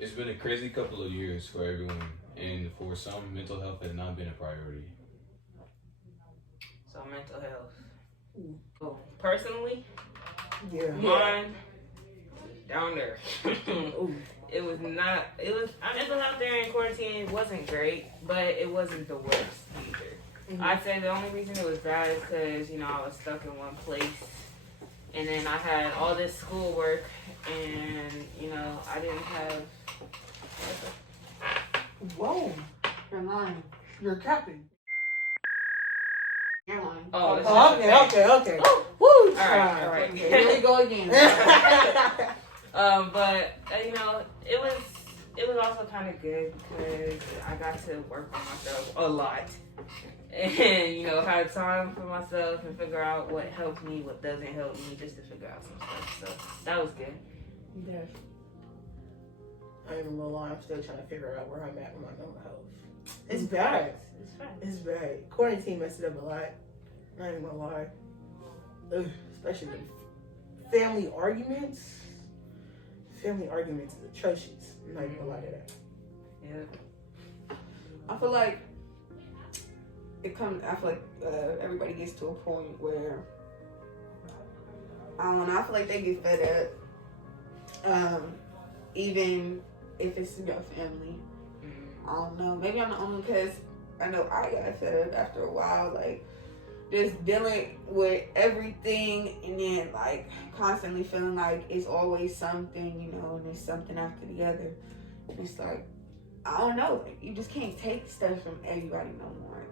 It's been a crazy couple of years for everyone, and for some, mental health has not been a priority. So mental health. Oh, personally, Yeah. mine down there. It was not. It was. I mental health during quarantine. It wasn't great, but it wasn't the worst either. I'd say the only reason it was bad is because I was stuck in one place, and then I had all this schoolwork, and I didn't have. Whoa. You're lying. You're capping. You're lying. Oh, Okay. Oh, Woo! all right. Here we go again. But it was also kind of good because I got to work on myself a lot, and had time for myself and figure out what helps me, what doesn't help me, just to figure out some stuff. So that was good. Yeah. I ain't even gonna lie, I'm still trying to figure out where I'm at with my mental health. It's bad. It's fine. It's bad. Quarantine messed it up a lot. I ain't even gonna lie. Ugh, especially the family arguments. Family arguments is atrocious. I'm not even gonna lie to that. Yeah. I feel like everybody gets to a point where I don't know. I feel like they get fed up. Even if it's your family. I don't know. Maybe I'm the only because I know I got fed up after a while. Like just dealing with everything and then like constantly feeling like it's always something, and there's something after the other. It's like, I don't know. Like, you just can't take stuff from everybody no more.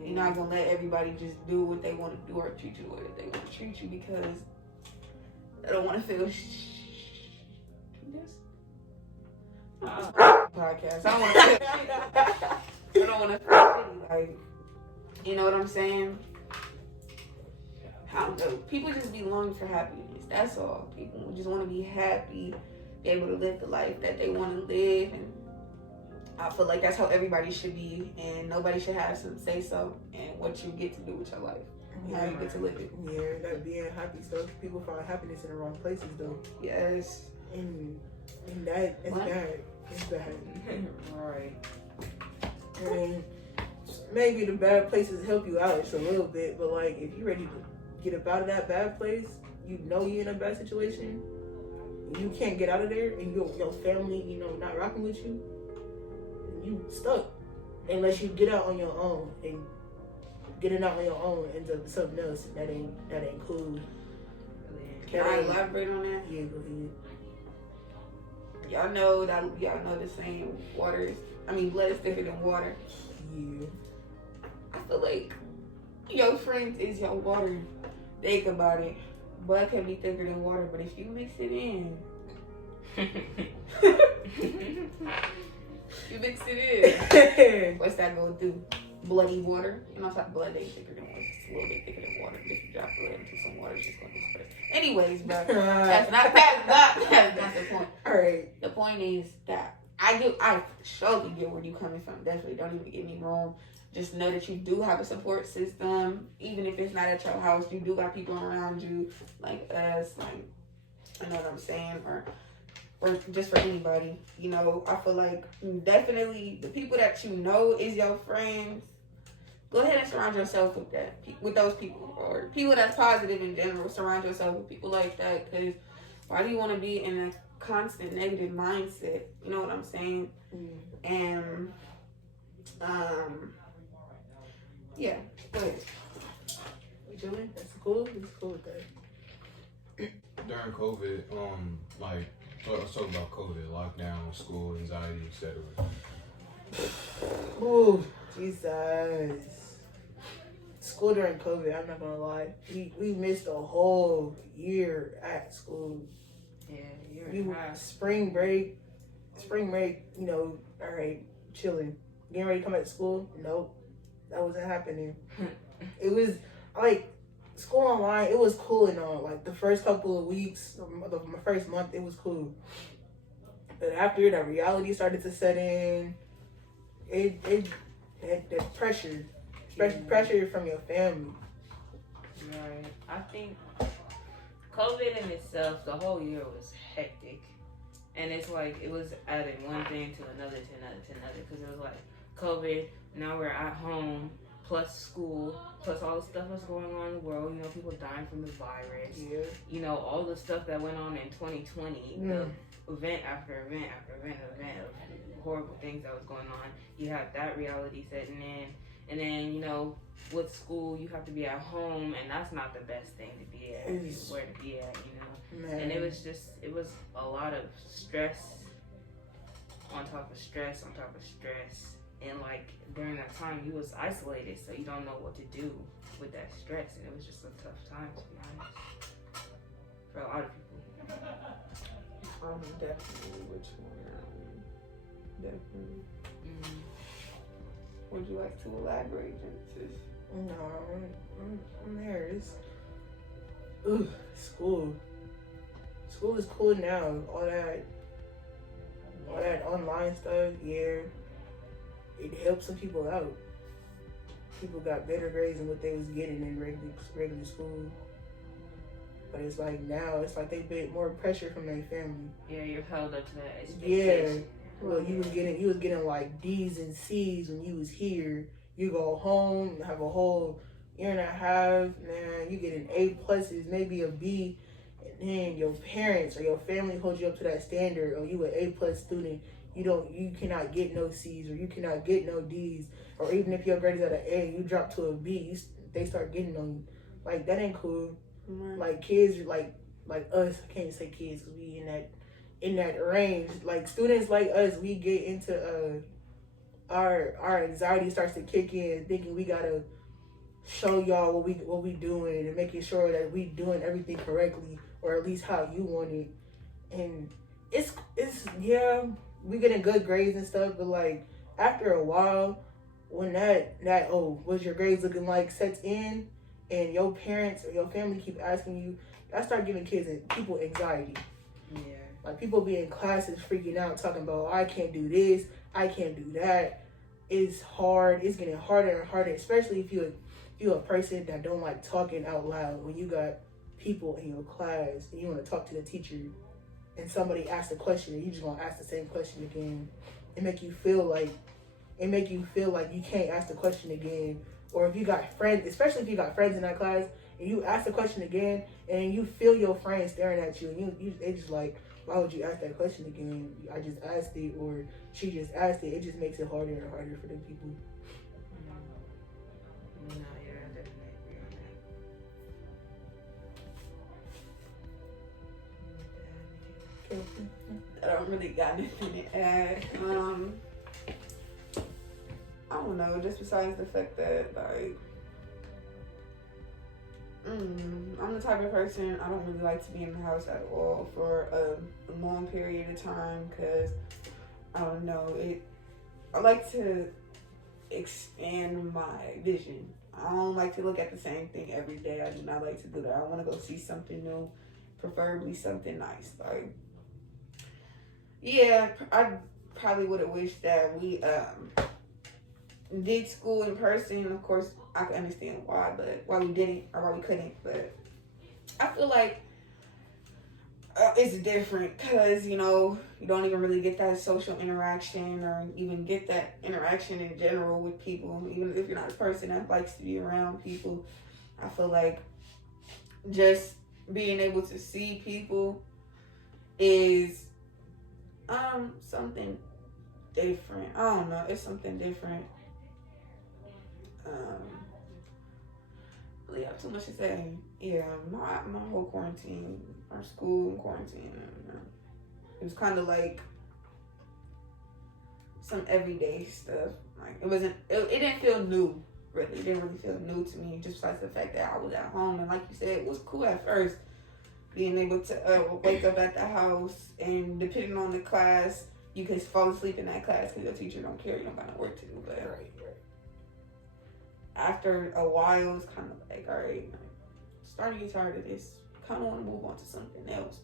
Yeah. You're not gonna let everybody just do what they want to do or treat you the way that they want to treat you because they don't want to feel podcast. I don't want to. I don't want to feel shitty. Like, you know what I'm saying? I don't know. People just be longing for happiness. That's all. People just want to be happy, be able to live the life that they want to live, and I feel like that's how everybody should be, and nobody should have some say so in what you get to do with your life, how you get to live it. Yeah, that being happy stuff. People find happiness in the wrong places, though. Yes. And that is bad. It's bad. Right. I mean, maybe the bad places help you out just a little bit, but like if you're ready to get up out of that bad place, you're in a bad situation, you can't get out of there, and your family, not rocking with you, you stuck. Unless you get out on your own, and getting out on your own ends up something else that ain't cool. Can I elaborate on that? Yeah, go ahead. Y'all know the saying, blood is thicker than water. Yeah. I feel like your friends is your water. Think about it. Blood can be thicker than water, but if you mix it in, what's that gonna do? Bloody water. Blood ain't thicker than water. It's a little bit thicker than water. But if you drop blood into some water, it's just gonna disperse. Anyways, but that's not the point. All right. The point is that I surely get where you coming from. Definitely, don't even get me wrong. Just know that you do have a support system, even if it's not at your house. You do got people around you, like us, like, you know what I'm saying, or just for anybody. I feel like definitely the people that is your friends. Go ahead and surround yourself with those people, or people that's positive in general. Surround yourself with people like that, because why do you want to be in a constant negative mindset? You know what I'm saying? And yeah, go ahead. You chilling? That's cool. It's cool with that. During COVID, let's talk about COVID, lockdown, school, anxiety, etc. Oh, Jesus. School during COVID, I'm not gonna lie. We missed a whole year at school. Yeah, spring break, all right, chilling. Getting ready to come back to school? Nope. That wasn't happening. It was like school online, it was cool and all. Like the first couple of weeks, my first month, it was cool. But after that reality started to set in, it that pressure, especially pressure from your family. Right. I think COVID in itself, the whole year was hectic. And it's like, it was adding one thing to another, to another, to another. Because it was like COVID, now we're at home, plus school, plus all the stuff that's going on in the world. You know, people dying from the virus. Yeah. You know, all the stuff that went on in 2020. The event after event after event of horrible things that was going on. You have that reality setting in. And then, you know, with school, you have to be at home, and that's not the best thing to be at, where to be at, you know. Man. And it was a lot of stress on top of stress on top of stress. And like during that time, you was isolated, so you don't know what to do with that stress. And it was just a tough time, to be honest, for a lot of people. I'm definitely with you on that one. Definitely. Would you like to elaborate, Genesis? No, I'm there. School. School is cool now. All that online stuff, yeah. It helped some people out. People got better grades than what they was getting in regular school. But it's like now, it's like they get more pressure from their family. Yeah, you're held up to that expectation. Yeah. Well, you was getting like D's and C's when you was here. You go home, have a whole year and a half, man. You getting A pluses, maybe a B, and then your parents or your family hold you up to that standard. Or you an A plus student. You cannot get no C's or you cannot get no D's. Or even if your grade is at an A, you drop to a B, they start getting on you. Like that ain't cool. Mm-hmm. Like kids, like us. I can't say kids because we in that range. Like students like us, we get into our anxiety starts to kick in, thinking we gotta show y'all what we doing and making sure that we doing everything correctly or at least how you want it. And it's yeah, we getting good grades and stuff, but like after a while, when that what's your grades looking like sets in, and your parents or your family keep asking you, that start giving kids and people anxiety. Yeah. Like people be in classes freaking out, talking about, I can't do this, I can't do that. It's hard. It's getting harder and harder, especially if you're a person that don't like talking out loud. When you got people in your class and you want to talk to the teacher, and somebody asks a question, and you just gonna ask the same question again, it make you feel like you can't ask the question again. Or if you got friends, especially if you got friends in that class, and you ask the question again, and you feel your friends staring at you, and they just like, why would you ask that question again? I just asked it, or she just asked it. It just makes it harder and harder for them people. No, yeah, I definitely agree on that. I don't really got anything to add. I don't know, just besides the fact that, like, I'm the type of person, I don't really like to be in the house at all for a long period of time, because, I don't know, I like to expand my vision. I don't like to look at the same thing every day. I do not like to do that. I want to go see something new, preferably something nice. Like, yeah, I probably would have wished that we did school in person. Of course, I can understand why we didn't or why we couldn't. But I feel like it's different because, you know, you don't even really get that social interaction or even get that interaction in general with people. Even if you're not a person that likes to be around people, I feel like just being able to see people is something different. I don't know. It's something different. Really have too much to say. Yeah, my whole quarantine, our school quarantine, it was kind of like some everyday stuff. Like it didn't feel new. Really, it didn't really feel new to me. Just besides the fact that I was at home, and like you said, it was cool at first, being able to wake up at the house, and depending on the class, you can fall asleep in that class because your teacher don't care. You don't got no work to do. But Right. After a while, it's kind of like, all right, starting to get tired of this. Kind of want to move on to something else.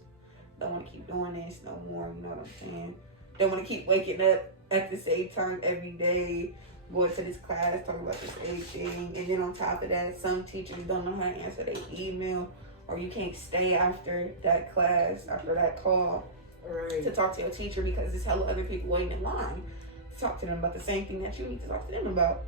Don't want to keep doing this no more. You know what I'm saying? Don't want to keep waking up at the same time every day, going to this class, talking about the same thing. And then on top of that, some teachers don't know how to answer their email, or you can't stay after that class, after that call, Right. to talk to your teacher because there's hella other people waiting in line to talk to them about the same thing that you need to talk to them about.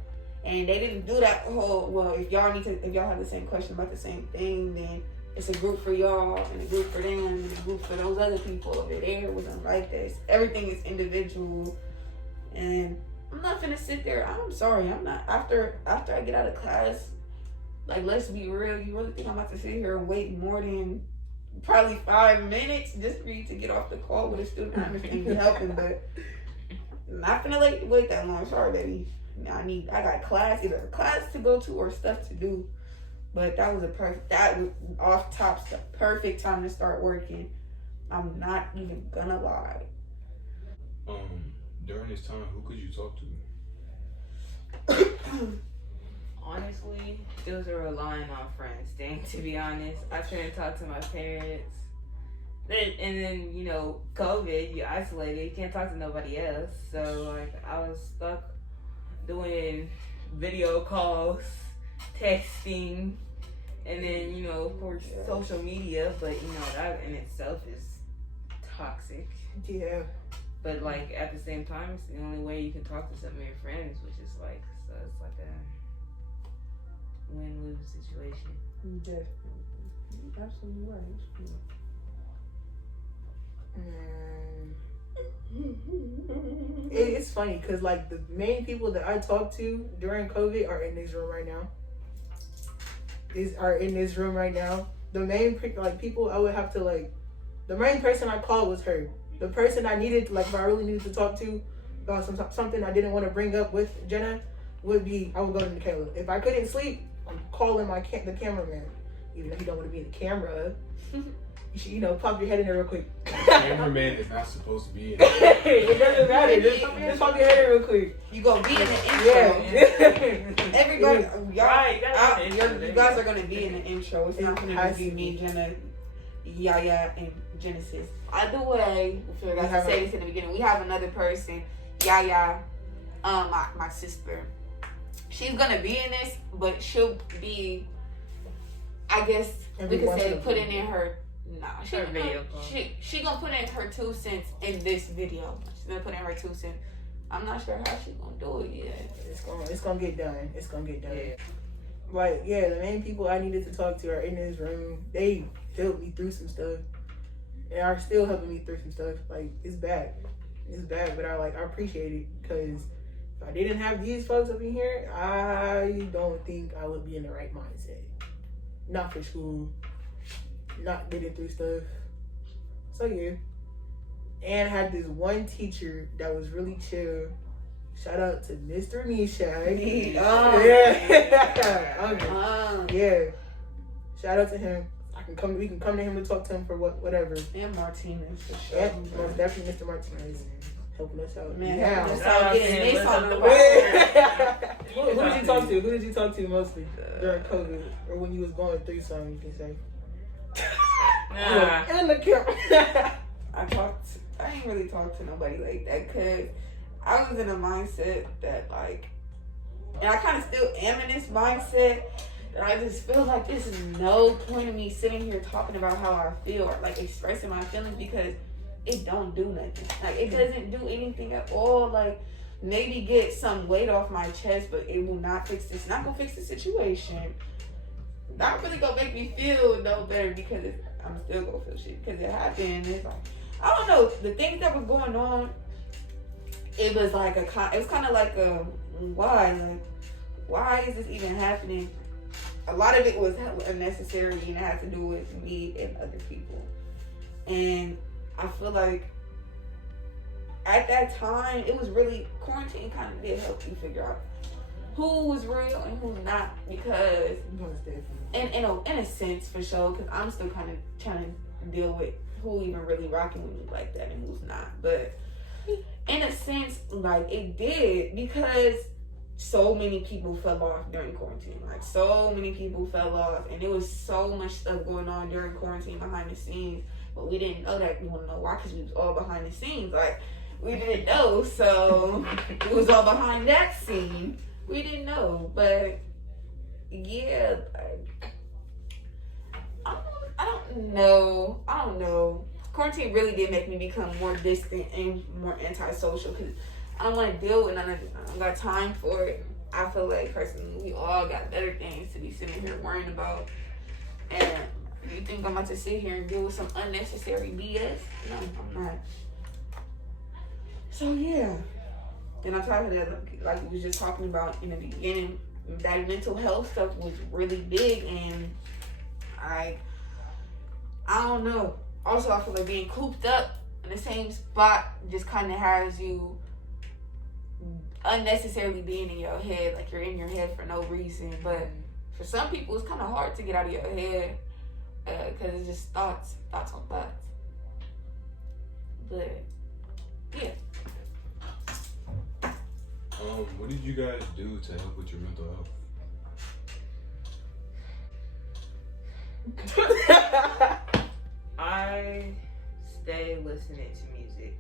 And they didn't do that whole, well, if y'all have the same question about the same thing, then it's a group for y'all and a group for them and a group for those other people over there. It wasn't like this. Everything is individual. And I'm not finna sit there. I'm sorry. I'm not. After I get out of class, like, let's be real. You really think I'm about to sit here and wait more than probably 5 minutes just for you to get off the call with a student? I understand you helping, but I'm not finna wait that long. Sorry, baby. I got class, either a class to go to or stuff to do. But that was off top the perfect time to start working. I'm not even gonna lie. During this time, who could you talk to? Honestly, it was a relying on friends thing, to be honest. I couldn't talk to my parents. And then, you know, COVID, you're isolated. You can't talk to nobody else. So, like, I was stuck doing video calls, texting, and then, you know, of course, social media. But, you know, that in itself is toxic. Yeah. But, like, at the same time, it's the only way you can talk to some of your friends, which is like, so it's like a win-lose situation. Definitely. You're absolutely right. It's funny because, like, the main people that I talked to during COVID are in this room right now. The main people I would have to, like, the main person I called was her. The person I needed, like, if I really needed to talk to about something I didn't want to bring up with Jennah, I would go to Nakalia. If I couldn't sleep, I'm calling the cameraman, even though he don't want to be in the camera. You should, you know, pop your head in there real quick. Cameraman is not supposed to be in It doesn't matter. Just pop your head in real quick. You gonna be in the intro. Yeah. Everybody, you guys are gonna be in the intro. It's not gonna be me, Jennah, Yaya, and Genesis. Either way, I forgot to say this in the beginning. We have another person, Yaya, my sister. She's gonna be in this, but she'll be, I guess we could say, putting in her. Nah, she gonna put in her 2 cents in this video. She's gonna put in her 2 cents. I'm not sure how she's gonna do it yet. It's gonna get done. It's gonna get done. Yeah. Like, yeah, the main people I needed to talk to are in this room. They helped me through some stuff, and are still helping me through some stuff. Like, it's bad, but I appreciate it, because if I didn't have these folks up in here, I don't think I would be in the right mindset. Not for school. Not getting through stuff. So yeah. And I had this one teacher that was really chill. Shout out to Mr. Misha. Yeah. Shout out to him. We can come to him to talk to him for whatever. And Martinez for sure. And most definitely Mr. Martinez helping us out. Man, yeah. helping us out getting this on the Who did you talk to? Who did you talk to mostly during COVID, or when you was going through something? You can say. And the camera. I ain't really talk to nobody like that, because I was in a mindset that, like, and I kind of still am in this mindset that I just feel like there's no point in me sitting here talking about how I feel or, like, expressing my feelings, because it don't do nothing. Like, it doesn't do anything at all. Like, maybe get some weight off my chest, but it will not fix this. Not gonna fix the situation. Not really gonna make me feel no better, because I'm still gonna feel shit because it happened. It's like, I don't know, the things that was going on. It was like it was kind of like a why is this even happening? A lot of it was unnecessary, and it had to do with me and other people. And I feel like at that time, it was really, quarantine kind of did help you figure out who was real and who's not, because in a sense, for sure, because I'm still kind of trying to deal with who even really rocking with me like that and who's not. But in a sense, like, it did, because so many people fell off during quarantine. Like, so many people fell off, and there was so much stuff going on during quarantine behind the scenes, but we didn't know that. You want to know why? Because we was all behind the scenes. Like, we didn't know, so it was all behind that scene. We didn't know, but yeah, like, I don't know. quarantine really did make me become more distant and more antisocial because I don't want to deal with none of it. I don't got time for it. I feel like personally we all got better things to be sitting here worrying about. And you think I'm about to sit here and deal with some unnecessary BS? No, I'm not. So yeah. And on top of that, like we was just talking about in the beginning, that mental health stuff was really big, and I don't know. Also, I feel like being cooped up in the same spot just kind of has you unnecessarily being in your head, like you're in your head for no reason. But for some people, it's kind of hard to get out of your head because it's just thoughts on thoughts. But yeah. What did you guys do to help with your mental health? I stay listening to music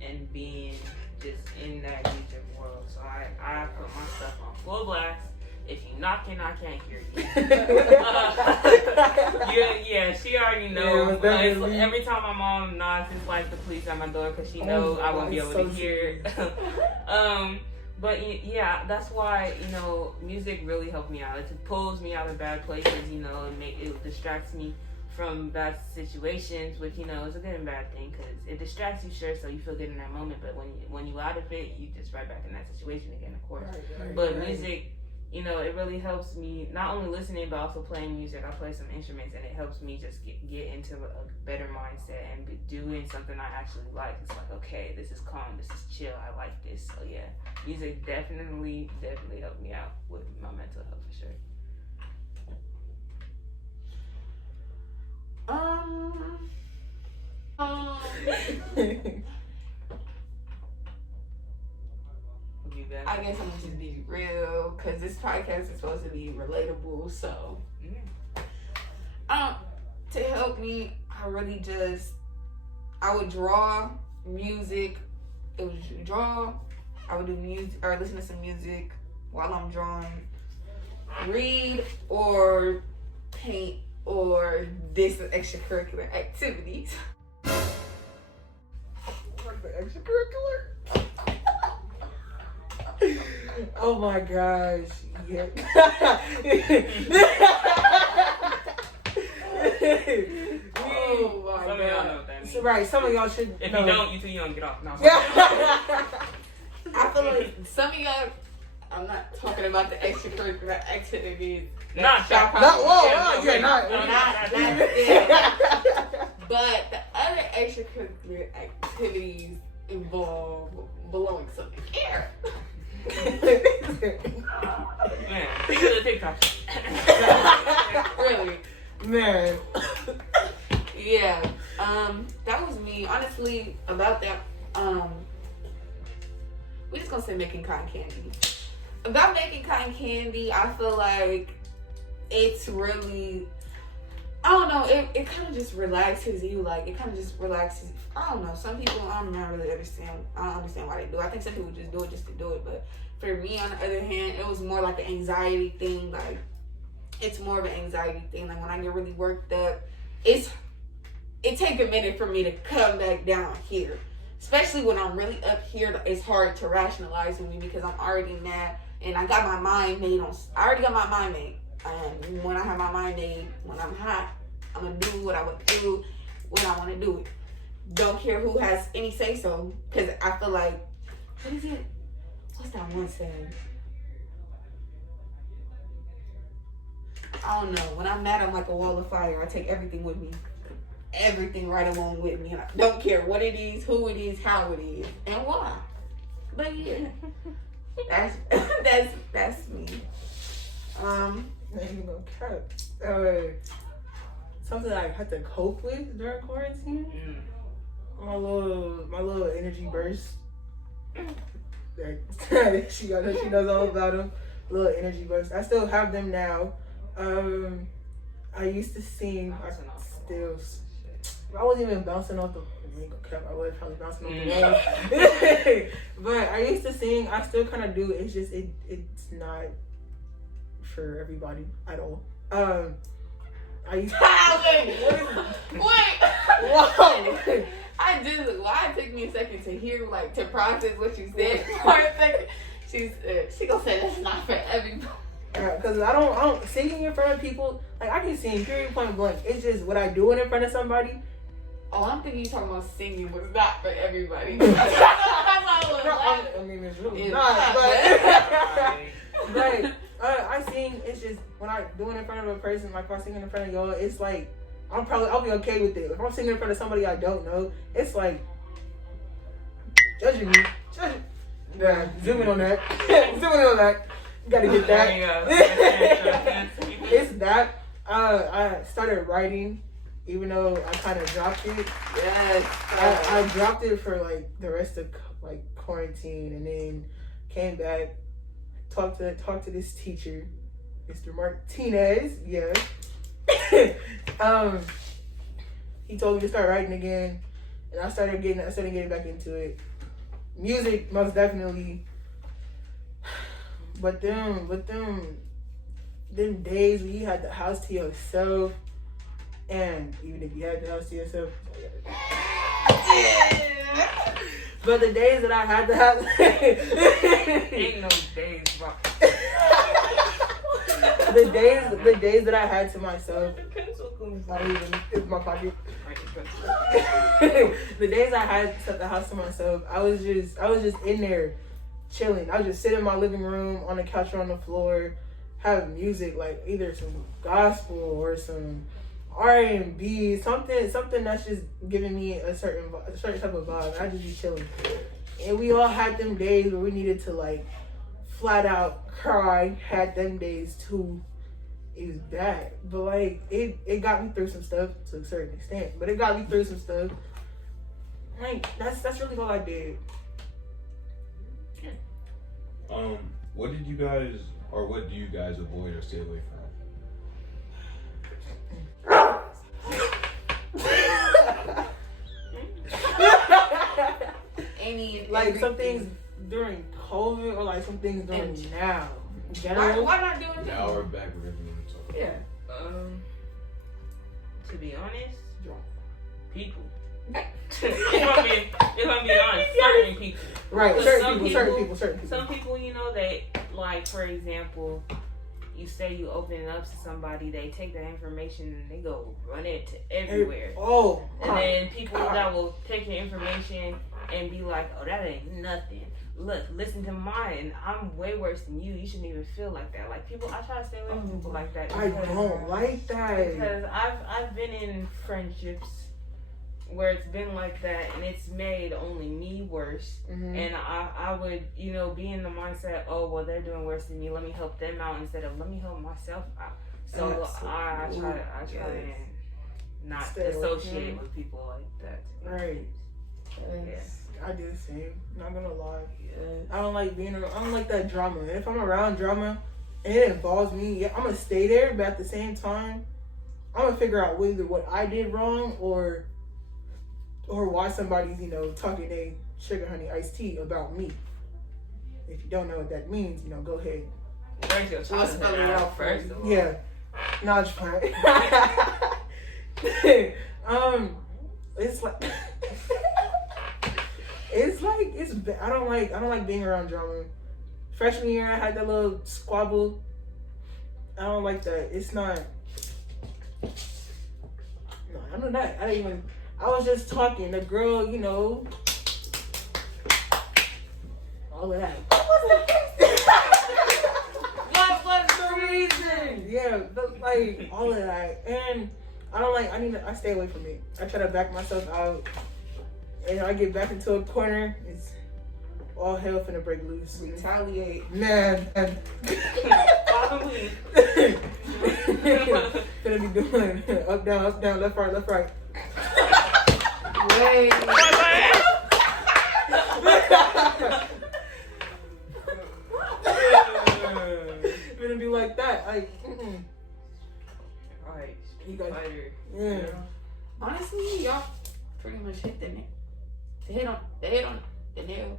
and being just in that music world. So I put my stuff on full blast. If you knocking, I can't hear you. Yeah, she already knows. Yeah, every time my mom knocks, it's like the police at my door because she knows I won't be able to hear. But yeah, that's why, music really helped me out. It pulls me out of bad places, it distracts me from bad situations, which, is a good and bad thing because it distracts you, sure, so you feel good in that moment. But when you out of it, you just right back in that situation again, of course. But music, it really helps me, not only listening, but also playing music. I play some instruments, and it helps me just get into a better mindset and be doing something I actually like. It's like, okay, this is calm, this is chill, I like this. So yeah, music definitely helped me out with my mental health for sure. I guess I'm gonna just be real because this podcast is supposed to be relatable. So, to help me, I would draw music. It was draw. I would do music or listen to some music while I'm drawing, read or paint or this extracurricular activities. Like the extracurricular? Oh my gosh. Yeah. Oh my Some of y'all know what that means. So, right, some of y'all should If know. you don't, you too young, get off. No, I feel like some of y'all, I'm not talking about the extracurricular activities. Not not But the other extracurricular activities involve blowing something air. Man, think of the TikTok. Really. Man. Yeah. That was me. Honestly, about that, we're just gonna say making cotton candy. About making cotton candy, I feel like it's really, I don't know, it kind of just relaxes you. Like, it kind of just relaxes. I don't know. Some people, I don't really understand. I don't understand why they do it. I think some people just do it just to do it. But for me, on the other hand, it was more like an anxiety thing. Like, it's more of an anxiety thing. Like, when I get really worked up, it take a minute for me to come back down here. Especially when I'm really up here, it's hard to rationalize with me because I'm already mad. And I got my mind made I already got my mind made. And when I have my mind made, when I'm hot, I'm going to do what I would do when I want to do it. Don't care who has any say so. Because I feel like, what is it? What's that one saying? I don't know. When I'm mad, I'm like a wall of fire. I take everything with me. Everything right along with me. And I don't care what it is, who it is, how it is, and why. But yeah. That's me. Something I had to cope with during quarantine. My little energy burst. She knows all about them. Little energy bursts. I still have them now. I used to sing. I wasn't even bouncing off the. I was probably bouncing off the walls. But I used to sing. I still kind of do. It's just it's not for everybody at all. I used to, Wait. Whoa. I just, why it took me a second to hear, like, to process what you said for a second. She gonna say that's not for everybody. Because I don't singing in front of people. Like, I can sing, period, point blank. It's just what I do it in front of somebody. Oh, I'm thinking you talking about singing was not for everybody. I mean, it's really not. But I sing. It's just when I do it in front of a person. Like if I sing in front of y'all, it's like I'll be okay with it. If I'm singing in front of somebody I don't know, it's like judging me. Yeah, zooming on that. Gotta get that. It's that. I started writing, even though I kind of dropped it. Yes. I dropped it for like the rest of like quarantine, and then came back, talked to this teacher, Mr. Martinez. Yes. He told me to start writing again, and I started getting back into it. Music, most definitely. But them days when you had the house to yourself, and even if you had the house to yourself, but the days that I had the house, ain't no days, bro. the days that I had to myself, not even in my pocket. The days I had the house to myself, I was just in there chilling. I was just sitting in my living room on the couch or on the floor, having music, like either some gospel or some R&B, something that's just giving me a certain type of vibe. I just be chilling. And we all had them days where we needed to like flat out cry. Had them days too. It was bad, but like it got me through some stuff to a certain extent. But it got me through some stuff. Like that's really all I did. What do you guys avoid or stay away from? Like some things during COVID or like some things during now. In general. Why not doing that? Now or back, whatever you want to talk about. Yeah. To be honest, people. if I'm being honest, certain people. Right, certain people. Some people, you know, they, like, for example, you say you open it up to somebody, they take that information and they go run it to everywhere. And then people that will take your information and be like, oh, that ain't nothing. Look, listen to mine. I'm way worse than you. You shouldn't even feel like that. Like people, I try to stay away from people like that. I don't like that. Because I've been in friendships where it's been like that, and it's made only me worse. Mm-hmm. And I would, you know, be in the mindset, oh, well, they're doing worse than me. Let me help them out instead of let me help myself out. So I try to not associate with people like that. Right. Yes. I do the same. Not gonna lie. Yes. I don't like that drama. And if I'm around drama and it involves me, yeah, I'm gonna stay there. But at the same time, I'm gonna figure out either what I did wrong or why somebody's, you know, talking a sugar honey iced tea about me. If you don't know what that means, you know, go ahead. I'll spell it out first. Yeah. No, it's fine. I don't like being around drama. Freshman year, I had that little squabble. I don't like that. It's not. No, I don't know that. I was just talking. The girl, you know, all of that. What was the reason? Yeah, but like all of that, and I stay away from it. I try to back myself out, and I get back into a corner. It's all hell finna break loose. Retaliate. Man. Finna be doing up, down, left, right. Wait. Finna be like that. Like, Alright. You guys. Yeah. Honestly, y'all pretty much hit the nail. The head on the nail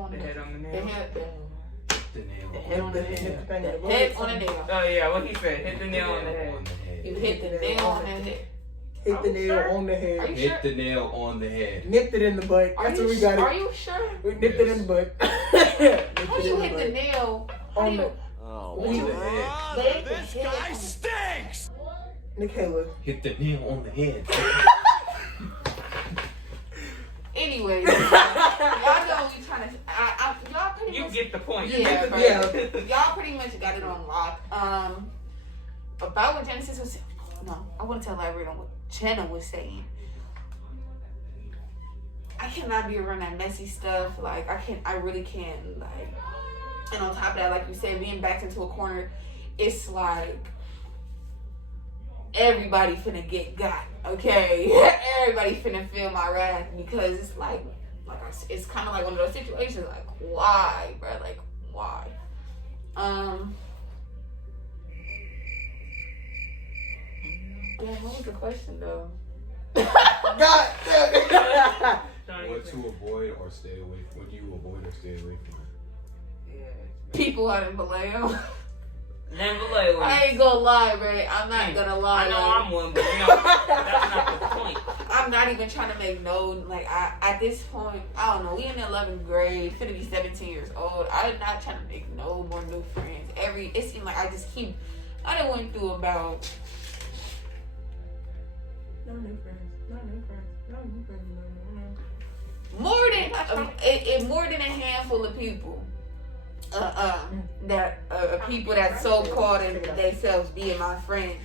on the head. The head on the nail. Oh yeah, what he said, hit the nail on the head. You hit the nail on the head. Hit the nail on the Are head. you Hit sure? the nail on the head. Nipped it in the butt. Are That's you what we got Are it. you sure? We nipped it in the butt. How do you hit the nail? How do you? On the head. This guy stinks! Nakalia. Hit the nail on the head. Anyway, y'all know we trying to. Y'all pretty You much. get the point. Yeah, the- yeah. Y'all pretty much got it on lock. About what Genesis was. No, I want to elaborate on what Jennah was saying. I cannot be around that messy stuff. Like I really can't. Like, and on top of that, like you said, being backed into a corner, it's like everybody finna get got. Okay, everybody finna feel my wrath because it's like it's kind of like one of those situations. Like, why, bro? Like, why? Yeah, what was the question though? God damn it. What to avoid or stay away from? What do you avoid or stay away from? People out in Vallejo. Then Vallejo. I ain't gonna lie, bro. I'm not gonna lie. I know like, I'm one, but that's not the point. I'm not even trying to make at this point, I don't know, we in the 11th grade, finna be 17 years old. I'm not trying to make no more new friends. It seemed like I done went through about No new friends. No new friends. No new friends. No. more than a handful of people. People that so called themselves being my friends.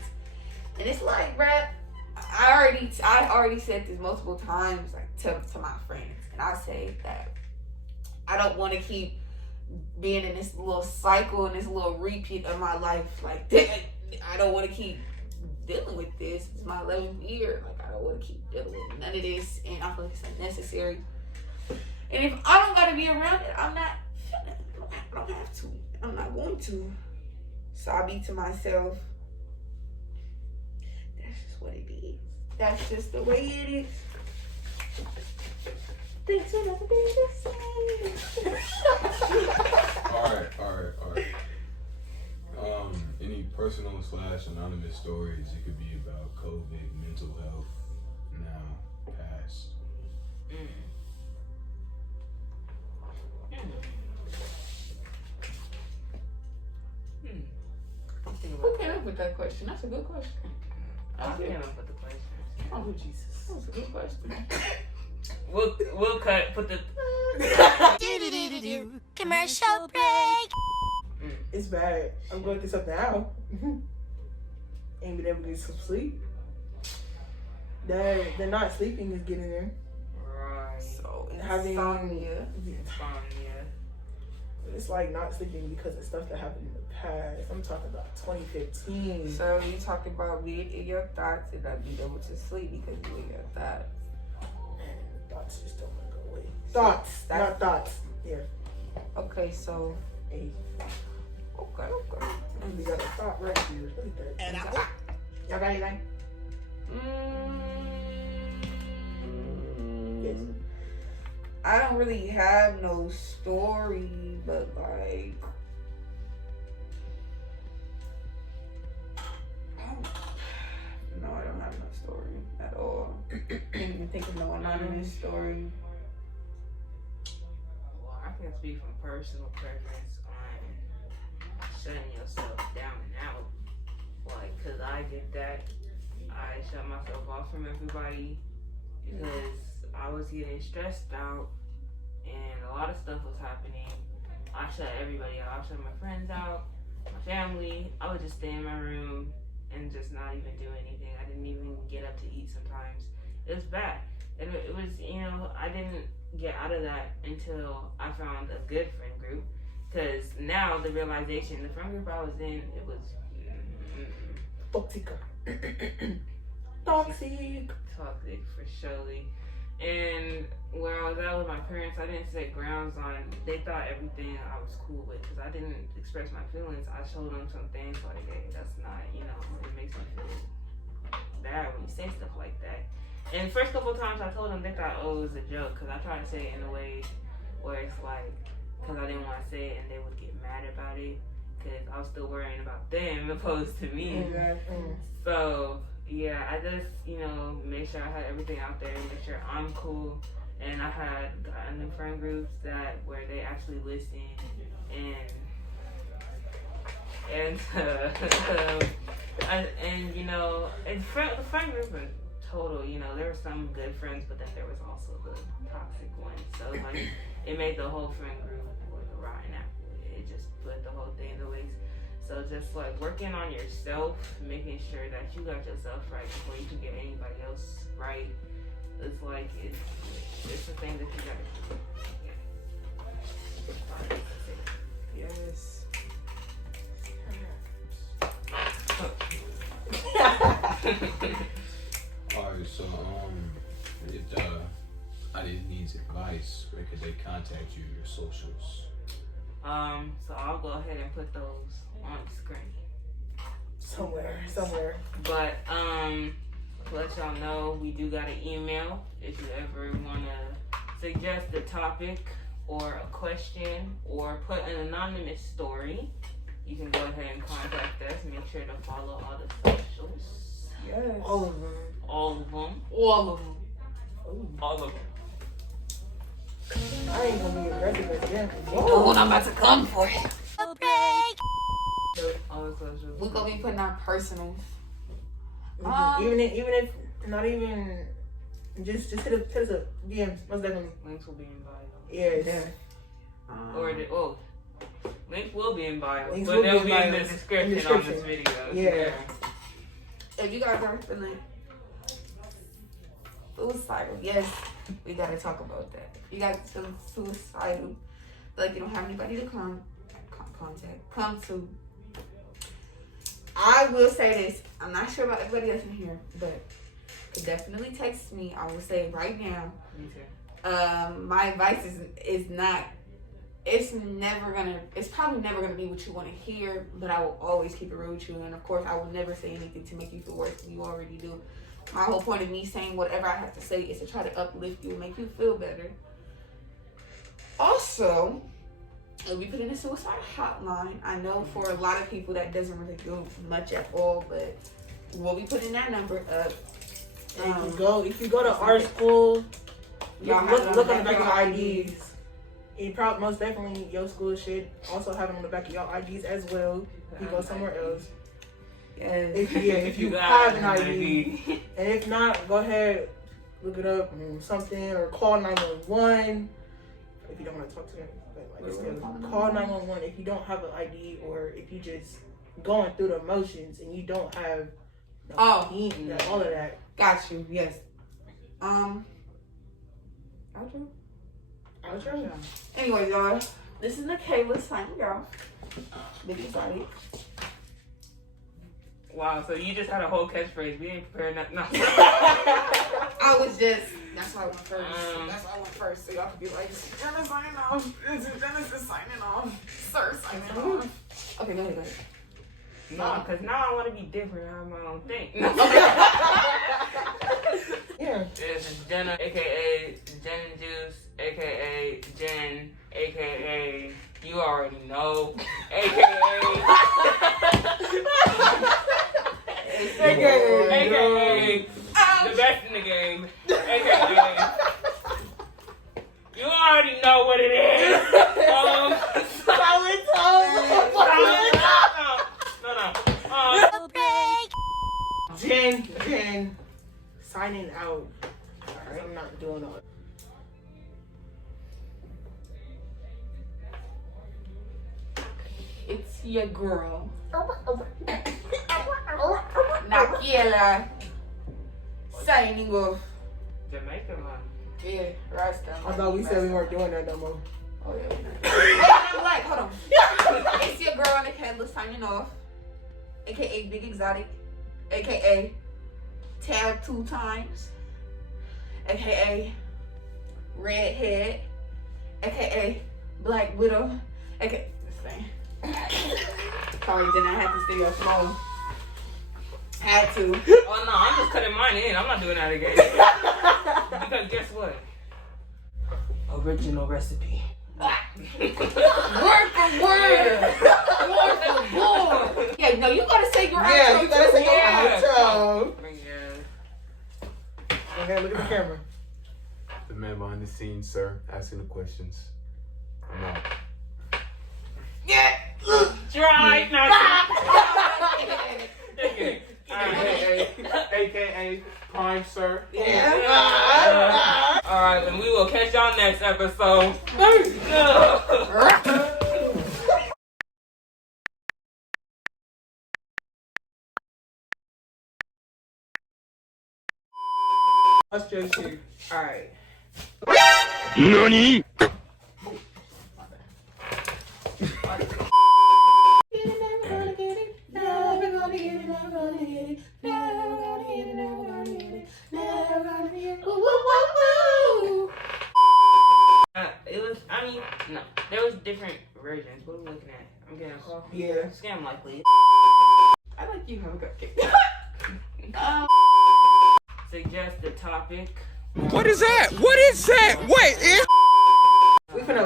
And it's like, bruh, I already said this multiple times, like to my friends, and I say that I don't want to keep being in this little cycle and this little repeat of my life. Like, I don't want to keep dealing with this. It's my 11th year. Like, I don't want to keep dealing with none of this, and I feel like it's unnecessary. And if I don't gotta be around it, I'm not. I don't have to. I'm not going to. So I be to myself. That's just what it is. That's just the way it is. Things will never be the same. Alright. Any personal / anonymous stories? It could be about COVID, mental health, now, past. Who came up with that question? That's a good question. I came up with the question. Oh, Jesus. That was a good question. We'll put the Commercial break. It's bad. I'm going through something now. Ain't been able to get some sleep. They're not sleeping is getting there. right. So, Having- insomnia. Insomnia. It's like not sleeping because of stuff that happened in the past. I'm talking about 2015. So you talk about being in your thoughts and not being able to sleep because you're in your thoughts. Thoughts just don't want to go away. Thoughts, not thoughts. Yeah. Okay, so Hey, okay. we got a thought right here. Look at that. And Y'all got anything? Yes. I don't really have no story, but like no, I don't have no story at all. Can't even think of no anonymous story. Well, I can speak from personal preference on shutting yourself down and out. Like, cause I did that. I shut myself off from everybody because I was getting stressed out and a lot of stuff was happening. I shut everybody out. I shut my friends out, my family. I would just stay in my room and just not even do anything. I didn't even get up to eat sometimes. It was bad. And it was, I didn't get out of that until I found a good friend group. Because now the realization, the friend group I was in, it was Toxic. toxic for surely. And where I was at with my parents, I didn't set grounds on. They thought everything I was cool with because I didn't express my feelings. I showed them some things like, hey, that's not, it makes me feel bad when you say stuff like that. And the first couple of times I told them, they thought, oh, it was a joke because I tried to say it in a way where it's like, because I didn't want to say it and they would get mad about it because I was still worrying about them opposed to me. Exactly. So yeah, I just, made sure I had everything out there, make sure I'm cool. And I had got new friend groups where they actually listen and the friend group in total, there were some good friends, but then there was also the toxic ones. So like, it made the whole friend group like a rotten apple. It just put the whole thing in the waste. So just like working on yourself, making sure that you got yourself right before you can get anybody else right. It's like it's a thing that you gotta do. Yeah. Yes. Alright, so if audience needs advice, where could they contact you? Your socials. So I'll go ahead and put those on the screen. Somewhere. But to let y'all know, we do got an email if you ever wanna suggest a topic or a question or put an anonymous story. You can go ahead and contact us. Make sure to follow all the socials. Yes. All of them. I ain't gonna be aggressive again. Oh, I'm about to come for it. All the socials. We're gonna be putting our personal. Even if not even just hit us up DMs, most definitely. Links will be in bio. Yes. Links will be in bio, Links but will they'll be be in in bio. the description on this video. Yeah. If you guys are feeling suicidal, yes, we gotta talk about that. If you guys feel suicidal, like you don't have anybody to come to. I will say this. I'm not sure about everybody else in here, but could definitely text me. I will say it right now. Me too. My advice is not. It's probably never gonna be what you want to hear, but I will always keep it real with you. And of course, I will never say anything to make you feel worse than you already do. My whole point of me saying whatever I have to say is to try to uplift you and make you feel better. Also, we put in a suicide hotline. I know for a lot of people that doesn't really do much at all, but we'll be putting that number up. If you go to our school, y'all look on the back of your IDs. And probably most definitely your school should also have them on the back of your IDs as well. If you go somewhere else. If you have an ID. And if not, go ahead, look it up something or call 911 if you don't want to talk to them. Call 911 if you don't have an ID or if you just going through the motions and you don't have all of that. Got you. Yes. Outro. Anyways, y'all, this is Nakalia signing off. Big excited. Wow, so you just had a whole catchphrase. We didn't prepare nothing. No. That's why I went first. So y'all could be like, Jennah signing off. Jennah is signing off. Sir signing off. Okay, go ahead. No, because now I want to be different. I have my own thing. Yeah. This is Jennah, a.k.a. Jen and Juice, a.k.a. Jen, a.k.a. You already know, a.k.a. a.k.a. the best in the game, a.k.a. You already know what it is. Jen, signing out. Alright, I'm not doing all. It's your girl, Nakalia, signing off. Jamaican man. Yeah, Rasta. I thought we said we weren't doing that no more. Oh yeah. Hold on. It's your girl Nakalia signing off, aka Big Exotic, aka Tab 2 times, aka Redhead, aka Black Widow, aka this thing. Sorry, did I have to stay up long? Had to. Oh no, I'm just cutting mine in. I'm not doing that again. Because guess what? Original recipe. Word for word. Word for word. Yeah, no, you gotta say your outro. Yeah, you gotta say your Yeah. outro. Bring it ahead, look at the camera. The man behind the scenes, sir, asking the questions. I'm out. Try not AKA Prime, sir. Alright, then we will catch y'all next episode. That's JC. Alright. NANI?! No, there was different versions. What are we looking at? I'm getting a call. Yeah. Scam likely. I like you have a cupcake. Suggest the topic. What is that? What is that? Wait, We finna. No,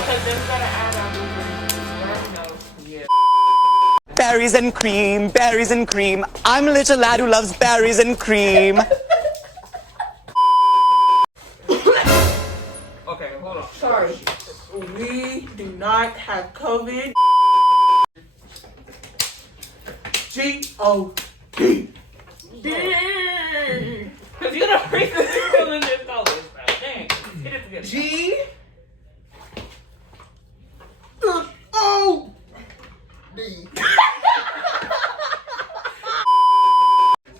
because then we gotta add our new Yeah. Berries and cream, berries and cream. I'm a little lad who loves berries and cream. Okay, hold on. Sorry. We do not have COVID. G-O-D. Dang! Because you're the reason still in this COVID stuff. Dang. Get it together. G-O-D.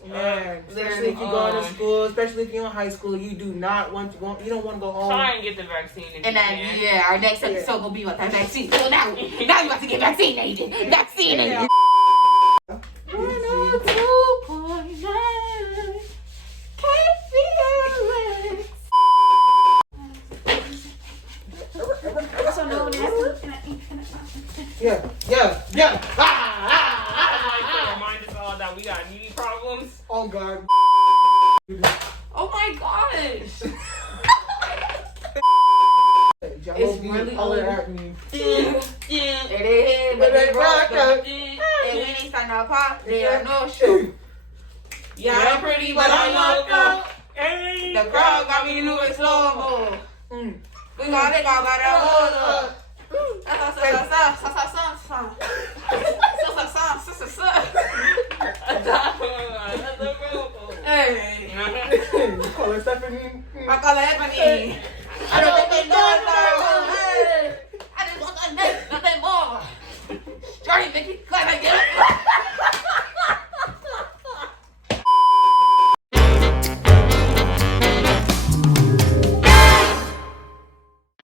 Man, especially if you're going to school, especially if you're in high school, you do not want to go. You don't want to go home. Try and get the vaccine. And then, yeah, our next episode will be about that vaccine. So now you about to get vaccinated. Vaccinated. 102.9 KCLX. Yeah. I'd like to remind us all that we got knee problems. Oh God. Oh my gosh. It's really holler old. at me. It is, but they rock up. And when they start to pop, they are no show. Yeah, I'm pretty, but I'm not up. Hey, The crowd got me moving slow. We got it, got it, hold up. Hey, Call her Stephanie. I call it Ebony. I don't think they know it's I just want to make nothing more. Johnny, Vicky, glad I get it.